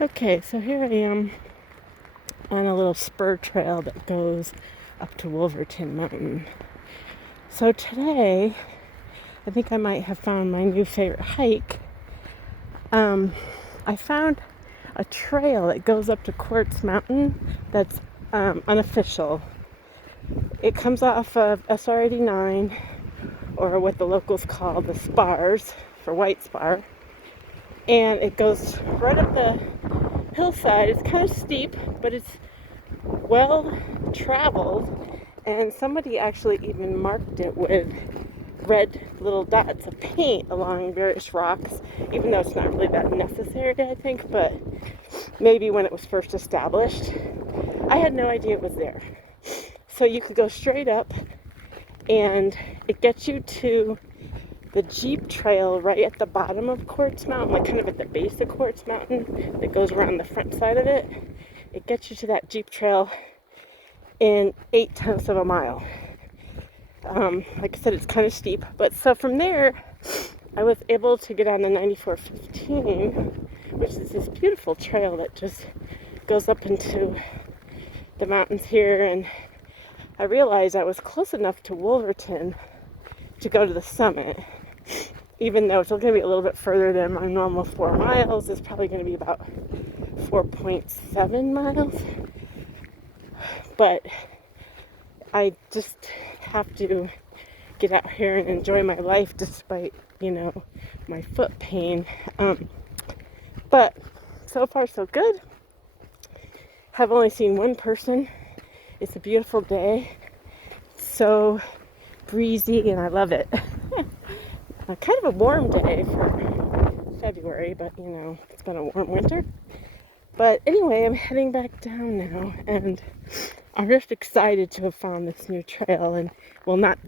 Okay, so here I am on a little spur trail that goes up to Wolverton Mountain. So today, I think I might have found my new favorite hike. I found a trail that goes up to Quartz Mountain that's unofficial. It comes off of SR89, or what the locals call the spars for white spar, and it goes right up the hillside. It's kind of steep, but it's well traveled, and somebody actually even marked it with red little dots of paint along various rocks, even though it's not really that necessary, I think, but maybe when it was first established. I had no idea it was there. So you could go straight up, and it gets you to the Jeep trail right at the bottom of Quartz Mountain, like kind of at the base of Quartz Mountain that goes around the front side of it. It gets you to that Jeep trail in 8/10 of a mile. Like I said, it's kind of steep, but so from there, I was able to get on the 9415, which is this beautiful trail that just goes up into the mountains here, and I realized I was close enough to Wolverton to go to the summit, even though it's going to be a little bit further than my normal 4 miles. It's probably going to be about 4.7 miles, but I just have to get out here and enjoy my life despite, my foot pain. But so far so good. Have only seen one person. It's a beautiful day. It's so breezy and I love it. Kind of a warm day for February, but it's been a warm winter. But anyway, I'm heading back down now, and I'm just excited to have found this new trail. And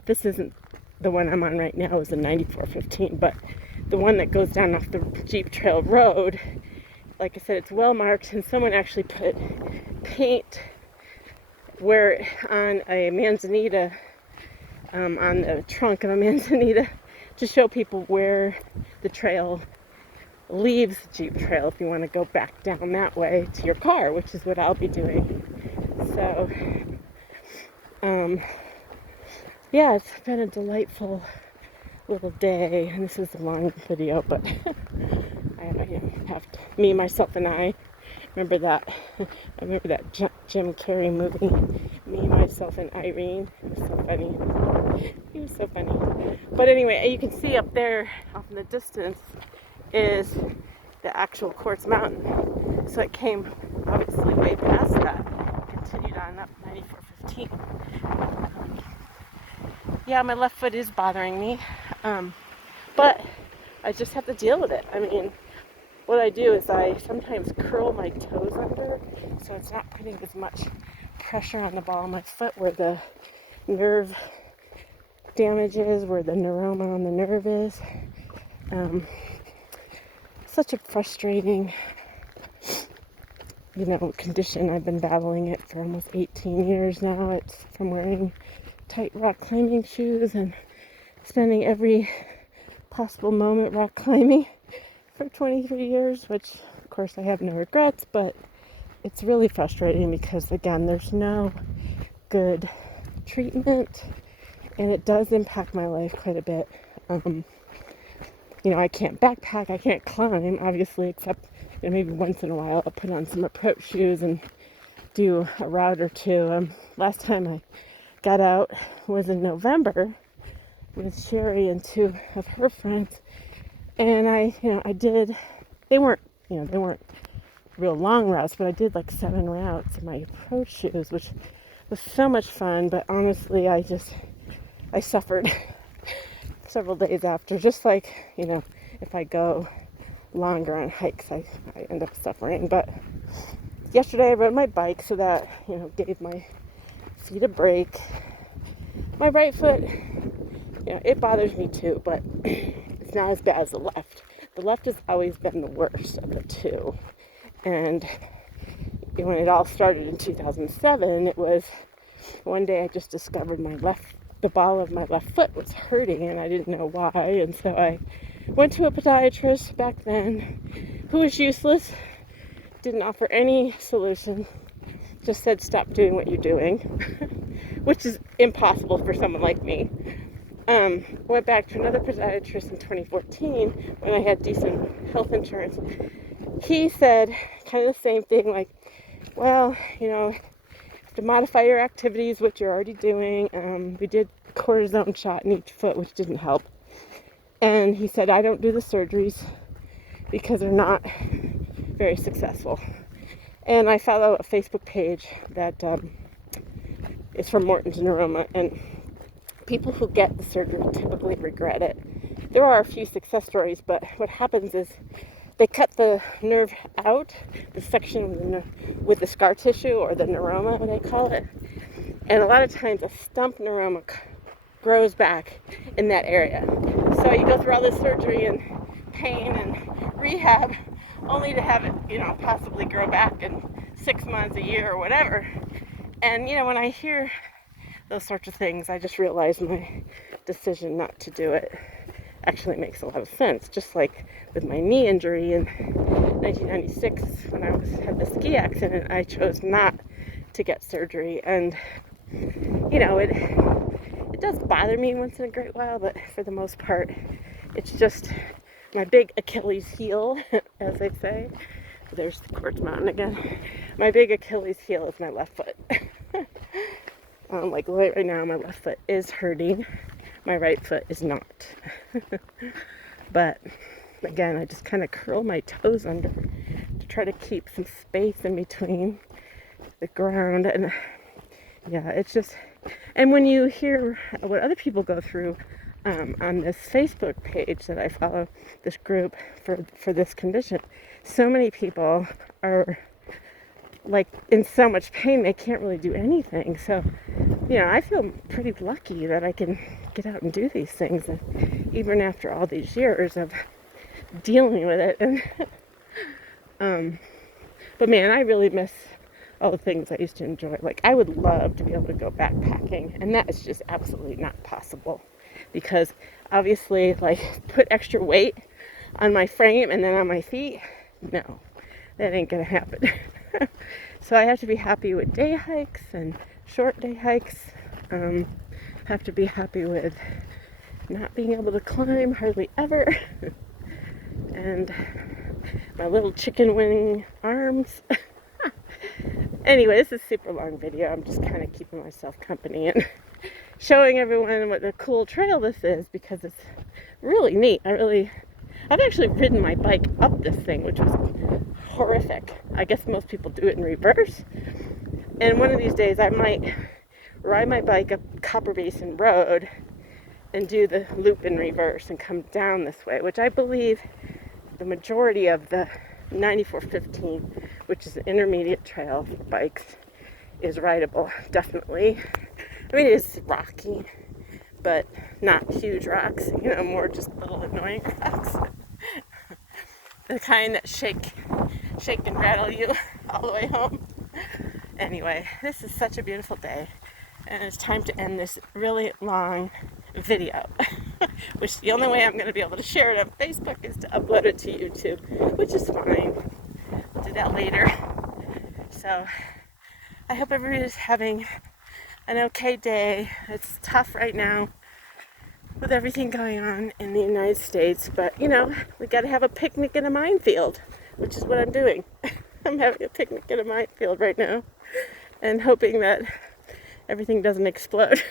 this isn't the one I'm on right now, is the 9415, but the one that goes down off the Jeep Trail Road. Like I said, it's well marked, and someone actually put paint on a manzanita, on the trunk of a manzanita, to show people where the trail leaves the Jeep Trail if you want to go back down that way to your car, which is what I'll be doing. So, yeah, it's been a delightful little day, and this is a long video, but I have to, me, myself, and I. Remember that? I remember that Jim Carrey movie, Me, Myself, and Irene. It was so funny. He was so funny. But anyway, you can see up there, off in the distance, is the actual Quartz Mountain. So it came obviously way past that, continued on up 9415. Yeah, my left foot is bothering me, but I just have to deal with it. I mean, what I do is I sometimes curl my toes under, so it's not putting as much pressure on the ball of my foot where the nerve damage is, where the neuroma on the nerve is. Such a frustrating, condition. I've been battling it for almost 18 years now. It's from wearing tight rock climbing shoes and spending every possible moment rock climbing for 23 years, which of course I have no regrets, but it's really frustrating because, again, there's no good treatment, and it does impact my life quite a bit. I can't backpack, I can't climb, obviously, except maybe once in a while I'll put on some approach shoes and do a route or two. Last time I got out was in November with Sherry and 2 of her friends, and I did, they weren't real long routes, but I did like 7 routes in my approach shoes, which was so much fun. But honestly, I suffered several days after, just like, if I go longer on hikes, I end up suffering. But yesterday I rode my bike, so that, gave my feet a break. My right foot, it bothers me too, but it's not as bad as the left. The left has always been the worst of the two. And when it all started in 2007, it was one day I just discovered the ball of my left foot was hurting, and I didn't know why. And so I went to a podiatrist back then, who was useless, didn't offer any solution, just said stop doing what you're doing, which is impossible for someone like me. Went back to another podiatrist in 2014 when I had decent health insurance. He said kind of the same thing, like, well, you know, you have to modify your activities, which you're already doing. We did cortisone shot in each foot, which didn't help. And he said, I don't do the surgeries because they're not very successful. And I follow a Facebook page that is from Morton's Neuroma, and people who get the surgery typically regret it. There are a few success stories, but what happens is they cut the nerve out, the section of the with the scar tissue, or the neuroma, they call it. And a lot of times a stump neuroma grows back in that area. So you go through all this surgery and pain and rehab only to have it, you know, possibly grow back in 6 months, a year, or whatever. And, you know, when I hear those sorts of things, I just realize my decision not to do it actually makes a lot of sense. Just like with my knee injury in 1996 when I had the ski accident, I chose not to get surgery. And, you know, it does bother me once in a great while, but for the most part, it's just my big Achilles heel, as they say. There's the Quartz Mountain again. My big Achilles heel is my left foot. Like right now, my left foot is hurting. My right foot is not. But again, I just kind of curl my toes under to try to keep some space in between the ground. And yeah, it's just, and when you hear what other people go through on this Facebook page that I follow, this group for this condition, so many people are like in so much pain they can't really do anything. So, you know, I feel pretty lucky that I can get out and do these things, and even after all these years of dealing with it. And but man, I really miss all the things I used to enjoy. Like, I would love to be able to go backpacking, and that is just absolutely not possible because obviously, like, put extra weight on my frame and then on my feet, no, that ain't gonna happen. So I have to be happy with day hikes and short day hikes. Have to be happy with not being able to climb hardly ever. And my little chicken wing arms. Anyway, this is a super long video. I'm just kind of keeping myself company and showing everyone what a cool trail this is because it's really neat. I've actually ridden my bike up this thing, which was horrific. I guess most people do it in reverse. And one of these days I might ride my bike up Copper Basin Road and do the loop in reverse and come down this way, which I believe the majority of the 9415, which is an intermediate trail for bikes, is rideable, definitely. I mean, it's rocky, but not huge rocks, you know, more just little annoying rocks. The kind that shake and rattle you all the way home. Anyway, this is such a beautiful day, and it's time to end this really long video, which the only way I'm going to be able to share it on Facebook is to upload it to YouTube, which is fine. I'll do that later. So I hope everybody's having an okay day. It's tough right now with everything going on in the United States, but you know, we got to have a picnic in a minefield, which is what I'm doing. I'm having a picnic in a minefield right now and hoping that everything doesn't explode.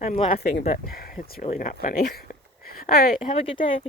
I'm laughing, but it's really not funny. All right, have a good day.